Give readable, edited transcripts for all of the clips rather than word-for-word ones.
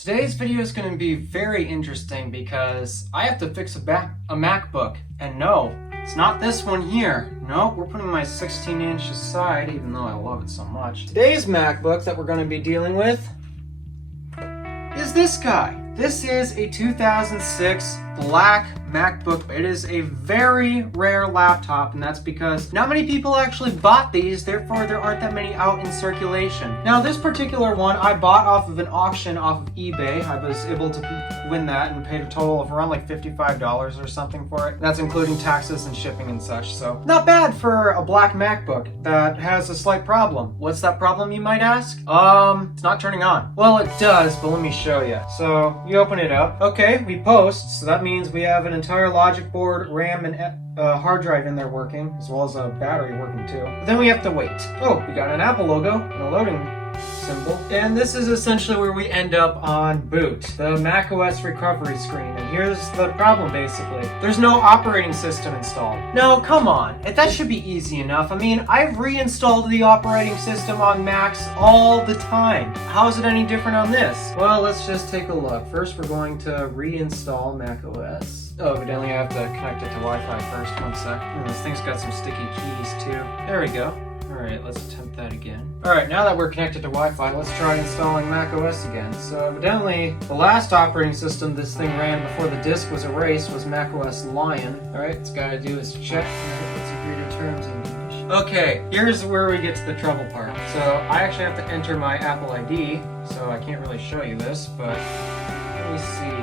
Today's video is going to be very interesting because I have to fix a MacBook, and no, it's not this one here. No, we're putting my 16-inch aside, even though I love it so much. Today's MacBook that we're going to be dealing with is this guy. This is a 2006 black MacBook. It is a very rare laptop, and that's because not many people actually bought these, therefore there aren't that many out in circulation. Now this particular one I bought off of an auction off of eBay. I was able to win that and paid a total of around like $55 or something for it. That's including taxes and shipping and such, so not bad for a black MacBook that has a slight problem. What's that problem, you might ask? It's not turning on. Well, it does, but let me show you. So you open it up. Okay, we post, so that means we have an entire logic board, RAM, and hard drive in there working, as well as a battery working too. But then we have to wait. Oh, we got an Apple logo and a loading symbol. And this is essentially where we end up on boot, the macOS recovery screen. And here's the problem basically. There's no operating system installed. No, come on. That should be easy enough. I mean, I've reinstalled the operating system on Macs all the time. How is it any different on this? Well, let's just take a look. First, we're going to reinstall macOS. Oh, evidently I have to connect it to Wi-Fi first. One sec. This thing's got some sticky keys too. There we go. Alright, let's attempt that again. Alright, now that we're connected to Wi-Fi, let's try installing macOS again. So evidently, the last operating system this thing ran before the disk was erased was macOS Lion. Alright, it's gotta do is check. Let's agree to terms and conditions. Okay, here's where we get to the trouble part. So I actually have to enter my Apple ID, so I can't really show you this, but let me see.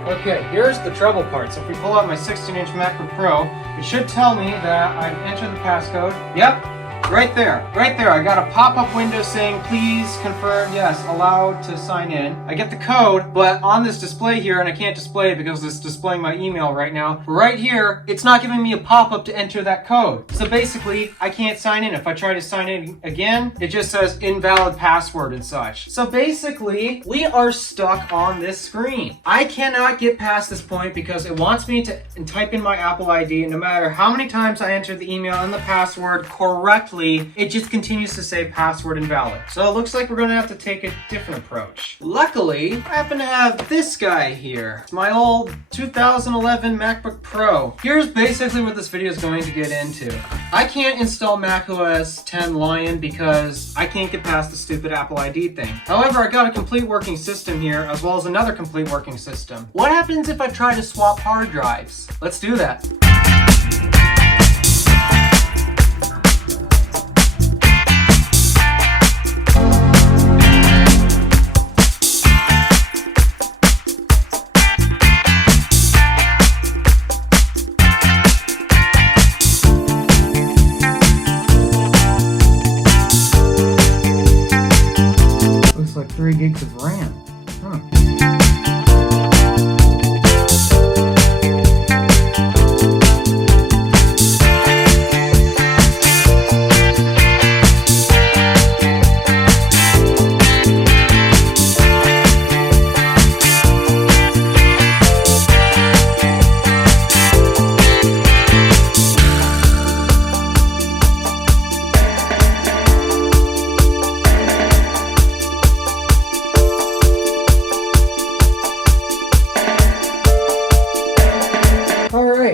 Okay, here's the trouble part. So if we pull out my 16-inch MacBook Pro, it should tell me that I've entered the passcode. Yep, right there. Right there. I got a pop-up window saying, please confirm, yes, allowed to sign in. I get the code, but on this display here, and I can't display it because it's displaying my email right now, right here, it's not giving me a pop-up to enter that code. So basically, I can't sign in. If I try to sign in again, it just says invalid password and such. So basically, we are stuck on this screen. I cannot get past this point because it wants me to type in my Apple ID, and no matter how many times I enter the email and the password correctly, it just continues to say password invalid. So it looks like we're gonna have to take a different approach. Luckily, I happen to have this guy here. It's my old 2011 MacBook Pro. Here's basically what this video is going to get into. I can't install macOS 10 Lion because I can't get past the stupid Apple ID thing. However, I got a complete working system here, as well as another complete working system. What happens if I try to swap hard drives? Let's do that. Looks like 3 gigs of RAM.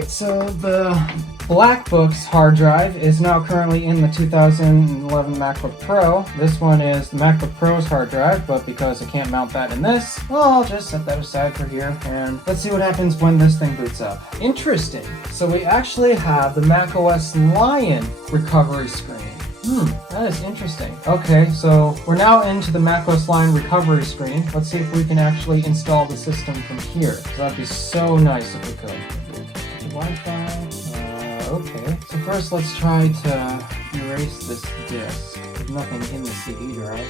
So the BlackBook's hard drive is now currently in the 2011 MacBook Pro. This one is the MacBook Pro's hard drive, but because I can't mount that in this, well, I'll just set that aside for here, and let's see what happens when this thing boots up. Interesting. So we actually have the macOS Lion recovery screen. That is interesting. Okay, so we're now into the macOS Lion recovery screen. Let's see if we can actually install the system from here. So that'd be so nice if we could. Wi-Fi. Okay. So first let's try to erase this disk. There's nothing in the CD drive.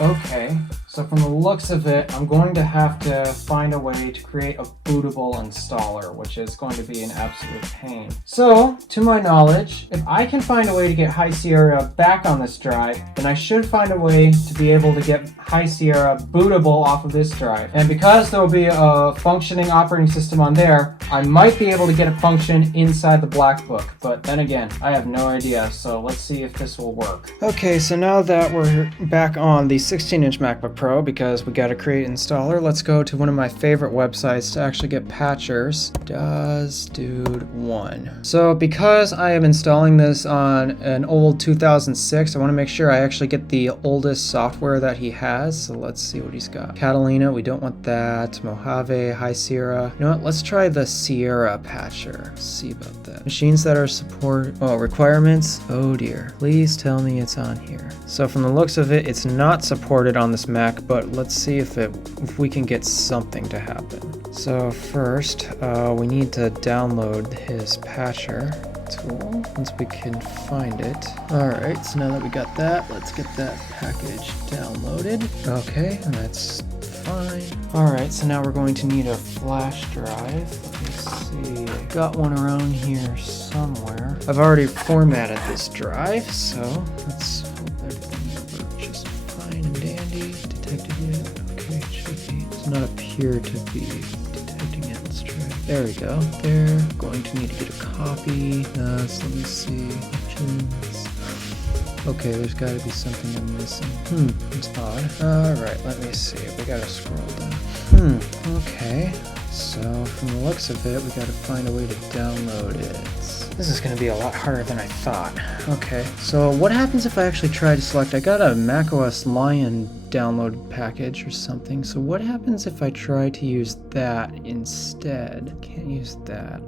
Okay. So from the looks of it, I'm going to have to find a way to create a bootable installer, which is going to be an absolute pain. So, to my knowledge, if I can find a way to get High Sierra back on this drive, then I should find a way to be able to get High Sierra bootable off of this drive. And because there will be a functioning operating system on there, I might be able to get it function inside the black book. But then again, I have no idea, so let's see if this will work. Okay, so now that we're back on the 16-inch MacBook Pro, because we got to create an installer, let's go to one of my favorite websites to actually get patchers. Does Dude One. So because I am installing this on an old 2006, I want to make sure I actually get the oldest software that he has. So let's see what he's got. Catalina, we don't want that. Mojave, High Sierra. You know what? Let's try the Sierra patcher. Let's see about that. Machines that are requirements. Oh dear. Please tell me it's on here. So from the looks of it, it's not supported on this Mac, but let's see if we can get something to happen. So first, we need to download his patcher tool once we can find it. Alright, so now that we got that, let's get that package downloaded. Okay, and that's fine. Alright, so now we're going to need a flash drive. Let me see. I got one around here somewhere. I've already formatted this drive, so let's hope everything works just fine and dandy. Detected it. Okay, it should be. Does not appear to be detecting it. Let's try. There we go. There. Going to need to get a copy. So let me see. Options. Okay, there's got to be something I'm missing. It's odd. Alright, let me see. We gotta scroll down. Okay. So, from the looks of it, we gotta find a way to download it. This is gonna be a lot harder than I thought. Okay, so what happens if I actually try to select... I got a macOS Lion download package or something, so what happens if I try to use that instead? Can't use that.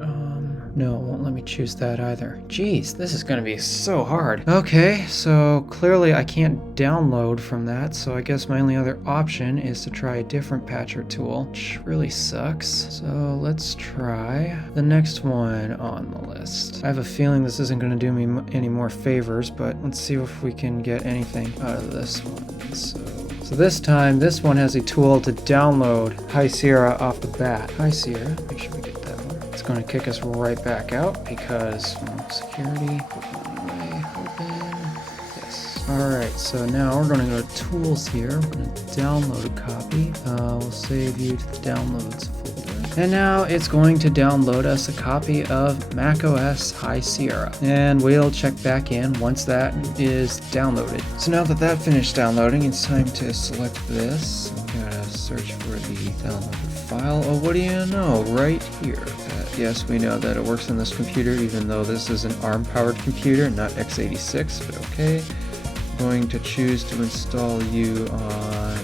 No, it won't let me choose that either. Jeez, this is gonna be so hard. Okay, so clearly I can't download from that, so I guess my only other option is to try a different patcher tool, which really sucks. So let's try the next one on the list. I have a feeling this isn't gonna do me any more favors, but let's see if we can get anything out of this one. So this time, this one has a tool to download High Sierra off the bat. High Sierra, make sure we get that one. It's going to kick us right back out because security, open. Yes. Alright, so now we're going to go to Tools here. We're going to download a copy. We'll save you to the Downloads folder. And now it's going to download us a copy of macOS High Sierra. And we'll check back in once that is downloaded. So now that that finished downloading, it's time to select this. We gotta search for the downloaded file. Oh, what do you know? Right here. Yes, we know that it works on this computer, even though this is an ARM-powered computer, not x86, but okay. I'm going to choose to install you on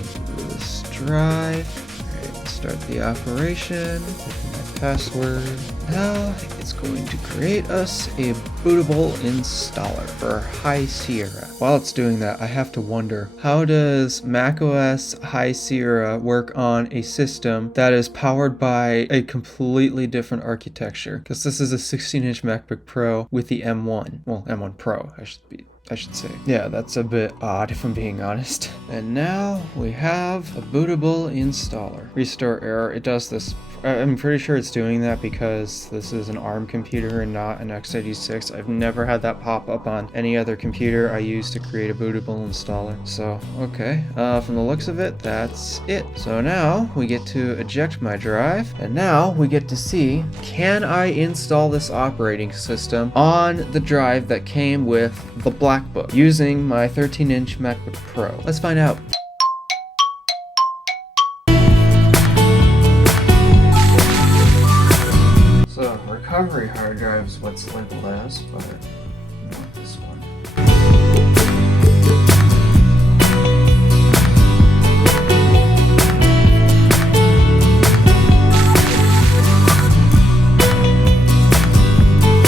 this drive. Start the operation, my password. Now it's going to create us a bootable installer for High Sierra. While it's doing that, I have to wonder, how does macOS High Sierra work on a system that is powered by a completely different architecture? Because this is a 16-inch MacBook Pro with the M1. Well, M1 Pro, I should say. Yeah, that's a bit odd if I'm being honest. And now we have a bootable installer. Restore error. It does this. I'm pretty sure it's doing that because this is an ARM computer and not an x86. I've never had that pop up on any other computer I use to create a bootable installer. So, okay. From the looks of it, that's it. So now we get to eject my drive, and now we get to see, can I install this operating system on the drive that came with the black book using my 13-inch MacBook Pro? Let's find out. So recovery hard drive is what's labeled as, but not this one.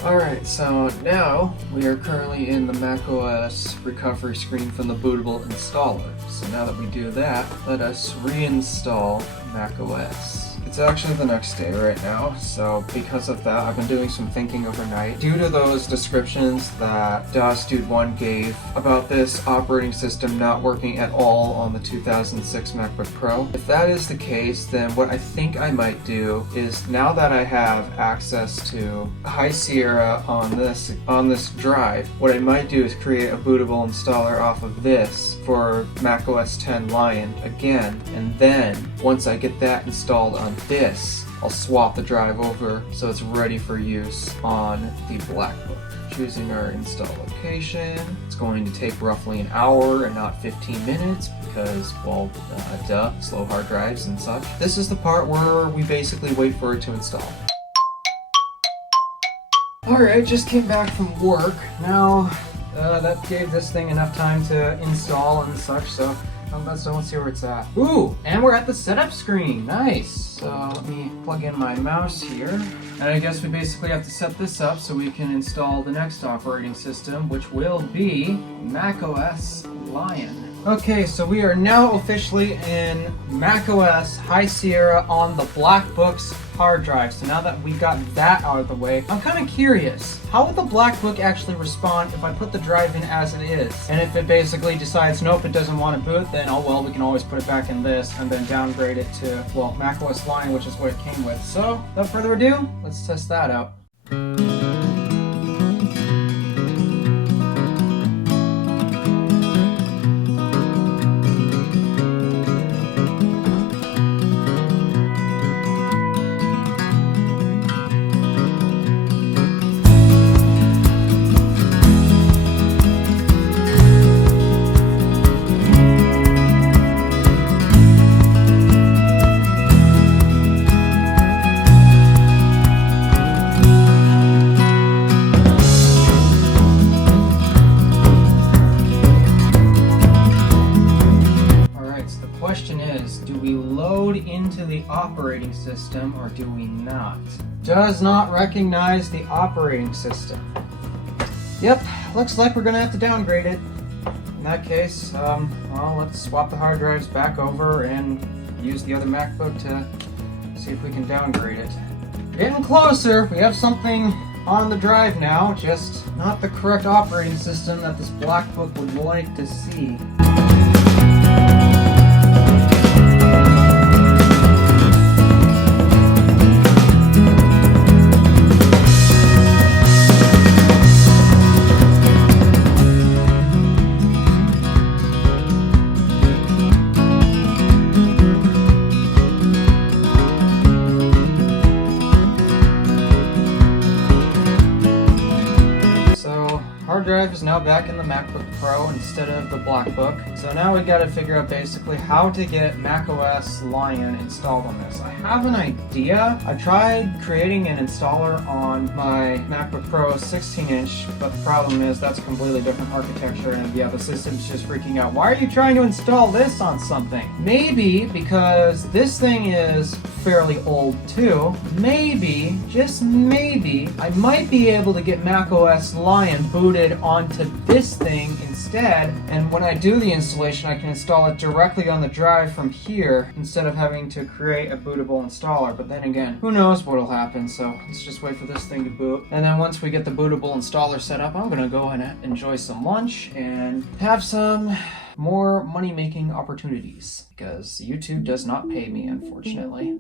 Alright, so now we are currently in the macOS recovery screen from the bootable installer. So now that we do that, let us reinstall macOS. It's actually the next day right now, so because of that, I've been doing some thinking overnight. Due to those descriptions that DOS Dude 1 gave about this operating system not working at all on the 2006 MacBook Pro, if that is the case, then what I think I might do is, now that I have access to High Sierra on this drive, what I might do is create a bootable installer off of this for macOS 10 Lion again, and then once I get that installed on this, I'll swap the drive over so it's ready for use on the MacBook. Choosing our install location. It's going to take roughly an hour and not 15 minutes because, well, slow hard drives and such. This is the part where we basically wait for it to install. Alright, just came back from work. Now, that gave this thing enough time to install and such, so let's see where it's at. Ooh, and we're at the setup screen. Nice. So let me plug in my mouse here. And I guess we basically have to set this up so we can install the next operating system, which will be macOS Lion. Okay, so we are now officially in macOS High Sierra on the MacBook's hard drive. So now that we got that out of the way, I'm kind of curious. How would the MacBook actually respond if I put the drive in as it is? And if it basically decides, nope, it doesn't want to boot, then oh well, we can always put it back in this and then downgrade it to, well, macOS Lion, which is what it came with. So, without further ado, let's test that out. Into the operating system or do we not? Does not recognize the operating system. Yep, looks like we're gonna have to downgrade it. In that case, well, let's swap the hard drives back over and use the other MacBook to see if we can downgrade it. Getting closer. We have something on the drive now, just not the correct operating system that this MacBook would like to see. Hard drive is now back in the MacBook Pro instead of the MacBook. So now we got to figure out basically how to get macOS Lion installed on this. I have an idea. I tried creating an installer on my MacBook Pro 16-inch, but the problem is that's a completely different architecture, and yeah, the system's just freaking out. Why are you trying to install this on something? Maybe because this thing is fairly old too. Maybe, just maybe, I might be able to get macOS Lion booted onto this thing instead, and when I do the installation I can install it directly on the drive from here instead of having to create a bootable installer. But then again, who knows what'll happen, so let's just wait for this thing to boot. And then once we get the bootable installer set up, I'm gonna go and enjoy some lunch and have some more money-making opportunities, because YouTube does not pay me, unfortunately.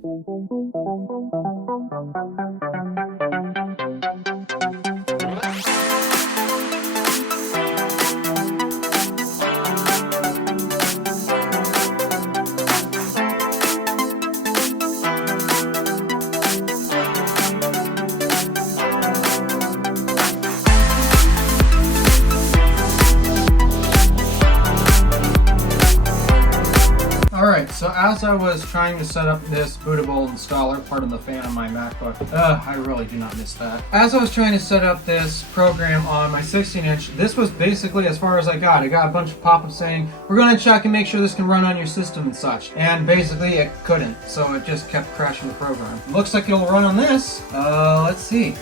Alright, so as I was trying to set up this bootable installer, pardon the fan on my MacBook, I really do not miss that. As I was trying to set up this program on my 16-inch, this was basically as far as I got. I got a bunch of pop-ups saying, we're going to check and make sure this can run on your system and such. And basically it couldn't, so it just kept crashing the program. Looks like it'll run on this. Let's see.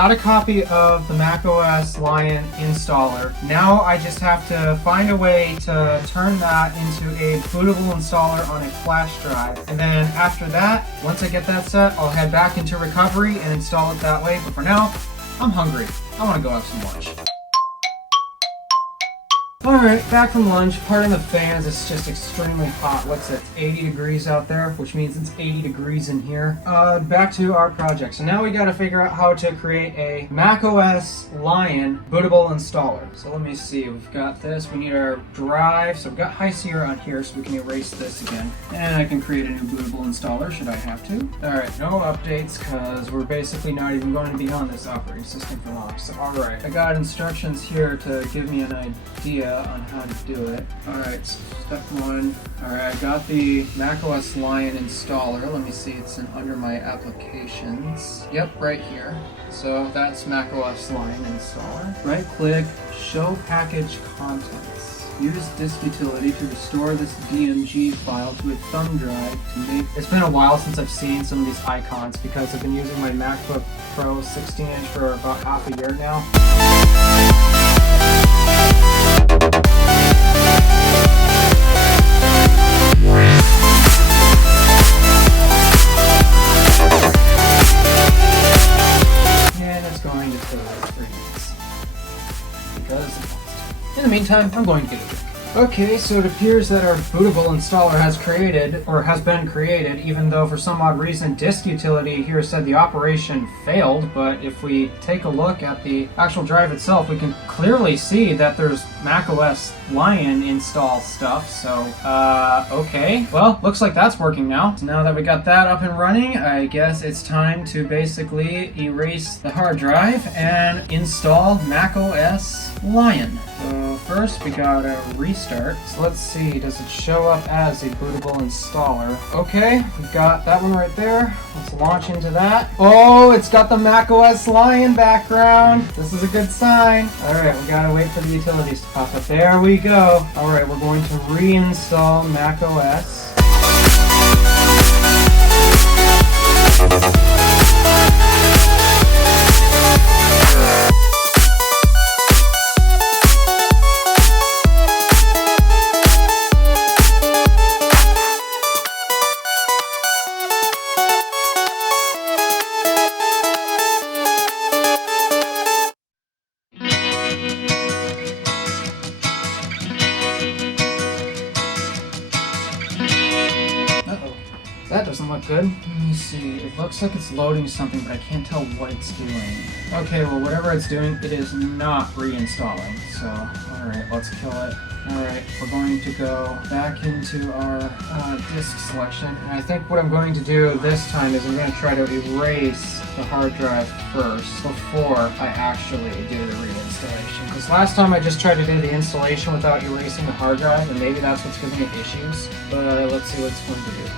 got a copy of the macOS Lion installer. Now I just have to find a way to turn that into a bootable installer on a flash drive. And then after that, once I get that set, I'll head back into recovery and install it that way. But for now, I'm hungry. I want to go have some lunch. Alright, back from lunch. Pardon the fans, it's just extremely hot. What's it? It's 80 degrees out there, which means it's 80 degrees in here. Back to our project. So now we gotta figure out how to create a macOS Lion bootable installer. So let me see, we've got this. We need our drive. So we've got High Sierra on here, so we can erase this again. And I can create a new bootable installer, should I have to. Alright, no updates, because we're basically not even going to be on this operating system for long. So alright, I got instructions here to give me an idea on how to do it. Alright, so step one. Alright, I got the macOS Lion installer. Let me see, it's under my applications. Yep, right here. So that's macOS Lion installer. Right click, show package contents. Use disk utility to restore this DMG file to a thumb drive to make... It's been a while since I've seen some of these icons because I've been using my MacBook Pro 16-inch for about half a year now. And it's going to fill out 3 minutes. Because in the meantime, I'm going to get a drink. Okay, so it appears that our bootable installer has been created, even though for some odd reason disk utility here said the operation failed. But if we take a look at the actual drive itself, we can clearly see that there's macOS Lion install stuff. So, okay. Well, looks like that's working now. So now that we got that up and running, I guess it's time to basically erase the hard drive and install macOS Lion. So first we gotta restart. So let's see, does it show up as a bootable installer? Okay, we've got that one right there. Let's launch into that. Oh, it's got the macOS Lion background. This is a good sign. Alright, we gotta wait for the utilities to pop up. There we go. Alright, we're going to reinstall macOS. That doesn't look good. Let me see. It looks like it's loading something, but I can't tell what it's doing. Okay, well, whatever it's doing, it is not reinstalling. So, alright, let's kill it. Alright, we're going to go back into our disk selection. And I think what I'm going to do this time is I'm going to try to erase the hard drive first before I actually do the reinstallation. Because last time I just tried to do the installation without erasing the hard drive, and maybe that's what's giving it issues. But let's see what it's going to do.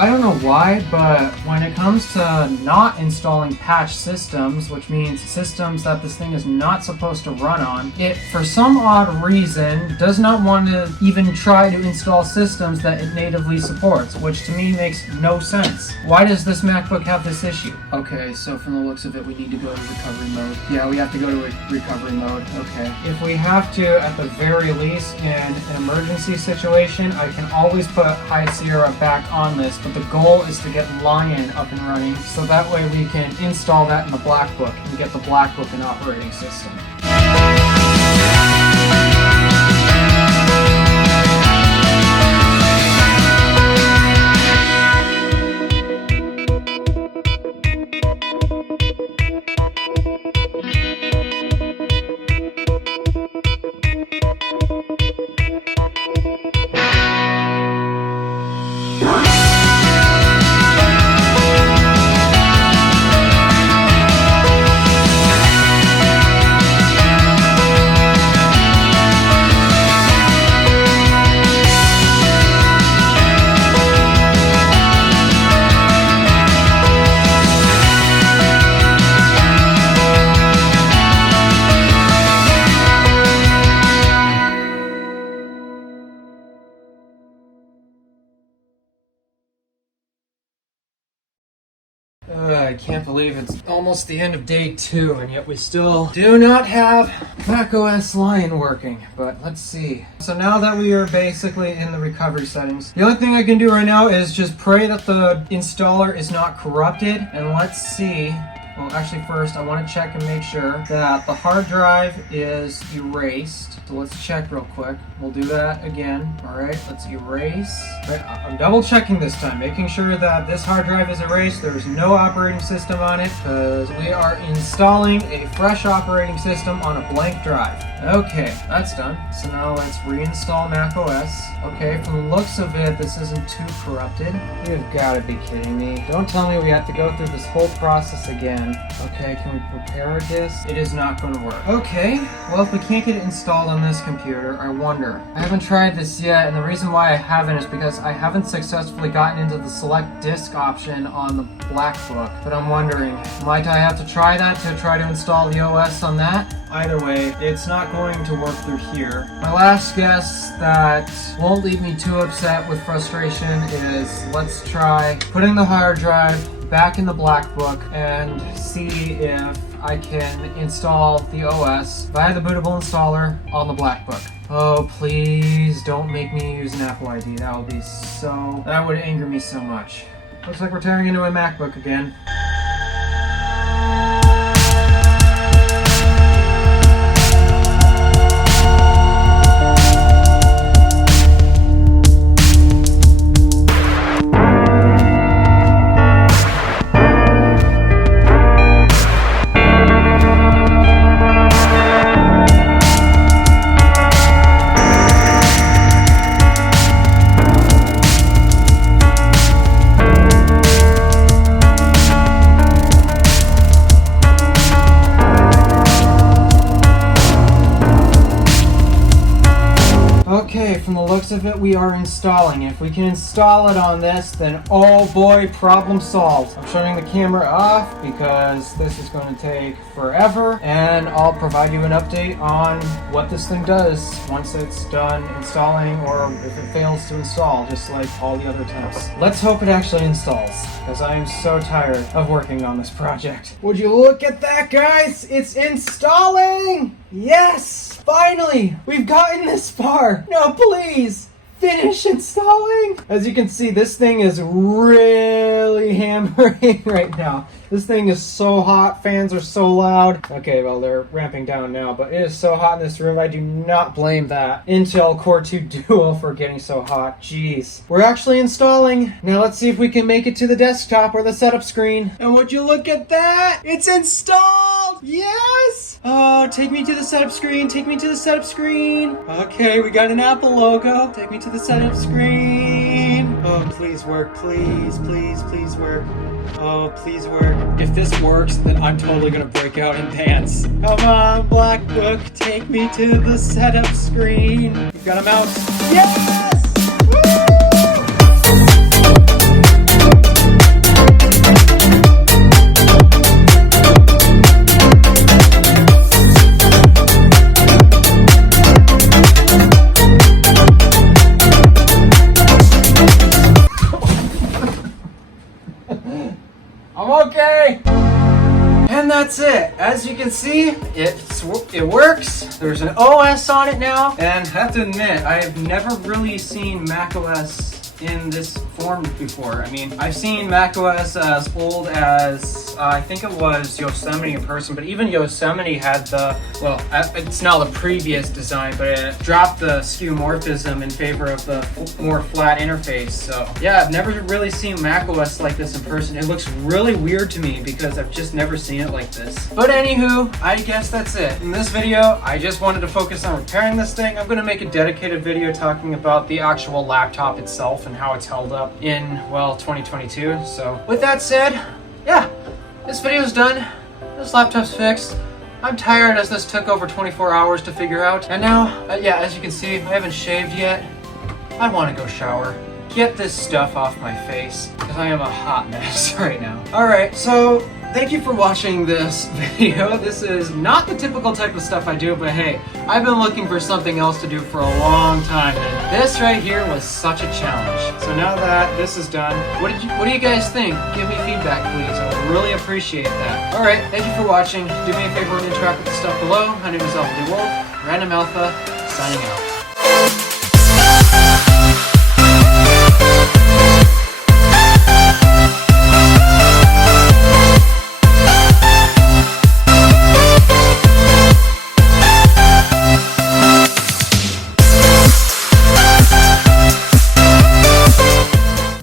I don't know why, but when it comes to not installing patch systems, which means systems that this thing is not supposed to run on, it, for some odd reason, does not want to even try to install systems that it natively supports, which to me makes no sense. Why does this MacBook have this issue? Okay, so from the looks of it, we need to go to recovery mode. Yeah, we have to go to recovery mode. Okay. If we have to, at the very least, in an emergency situation, I can always put High Sierra back on this, but the goal is to get Lion up and running, so that way we can install that in the Black Book and get the Black Book an operating system. can't believe it's almost the end of day 2, and yet we still do not have macOS Lion working. But let's see. So now that we are basically in the recovery settings, the only thing I can do right now is just pray that the installer is not corrupted. And let's see. Well, actually first I want to check and make sure that the hard drive is erased. So let's check real quick. We'll do that again. Alright, let's erase. Right, I'm double checking this time, making sure that this hard drive is erased. There's no operating system on it because we are installing a fresh operating system on a blank drive. Okay, that's done. So now let's reinstall macOS. Okay, from the looks of it, this isn't too corrupted. You've got to be kidding me. Don't tell me we have to go through this whole process again. Okay, can we prepare a disk? It is not going to work. Okay, well, if we can't get it installed on this computer, I wonder. I haven't tried this yet, and the reason why I haven't is because I haven't successfully gotten into the select disk option on the MacBook. But I'm wondering, might I have to try that to try to install the OS on that? Either way, it's not going to work through here. My last guess that won't leave me too upset with frustration is let's try putting the hard drive back in the MacBook and see if I can install the OS via the bootable installer on the MacBook. Oh, please don't make me use an Apple ID. That would anger me so much. Looks like we're tearing into my MacBook again. Okay, from the looks of it, we are installing. If we can install it on this, then oh boy, problem solved. I'm shutting the camera off because this is going to take forever, and I'll provide you an update on what this thing does once it's done installing, or if it fails to install, just like all the other attempts. Let's hope it actually installs, because I am so tired of working on this project. Would you look at that, guys? It's installing! Yes! Finally! We've gotten this far! Now please! Finish installing! As you can see, this thing is really hammering right now. This thing is so hot, fans are so loud. Okay, well, they're ramping down now, but it is so hot in this room, I do not blame that Intel Core 2 Duo for getting so hot. Jeez. We're actually installing. Now let's see if we can make it to the desktop or the setup screen. And would you look at that? It's installed! Yes! Oh, take me to the setup screen, take me to the setup screen. Okay, we got an Apple logo. Take me to the setup screen. Oh, please work, please, please, please work. Oh, please work. If this works, then I'm totally gonna break out in dance. Come on, MacBook, take me to the setup screen. We've got a mouse. Yes! I'm okay! And that's it. As you can see, it works. There's an OS on it now, and I have to admit, I have never really seen macOS in this form before. I mean, I've seen macOS as old as, I think it was Yosemite in person, but even Yosemite had well, it's now the previous design, but it dropped the skeuomorphism in favor of the more flat interface. So yeah, I've never really seen macOS like this in person. It looks really weird to me because I've just never seen it like this. But anywho, I guess that's it. In this video, I just wanted to focus on repairing this thing. I'm gonna make a dedicated video talking about the actual laptop itself and how it's held up in, well, 2022. So with that said, yeah, this video's done. This laptop's fixed. I'm tired as this took over 24 hours to figure out. And now, yeah, as you can see, I haven't shaved yet. I want to go shower. Get this stuff off my face, because I am a hot mess right now. Alright, so thank you for watching this video. This is not the typical type of stuff I do, but hey, I've been looking for something else to do for a long time, and this right here was such a challenge. So now that this is done, what do you guys think? Give me feedback, please. I would really appreciate that. Alright, thank you for watching. Do me a favor and interact with the stuff below. My name is Alpha DeWolf, Random Alpha, signing out.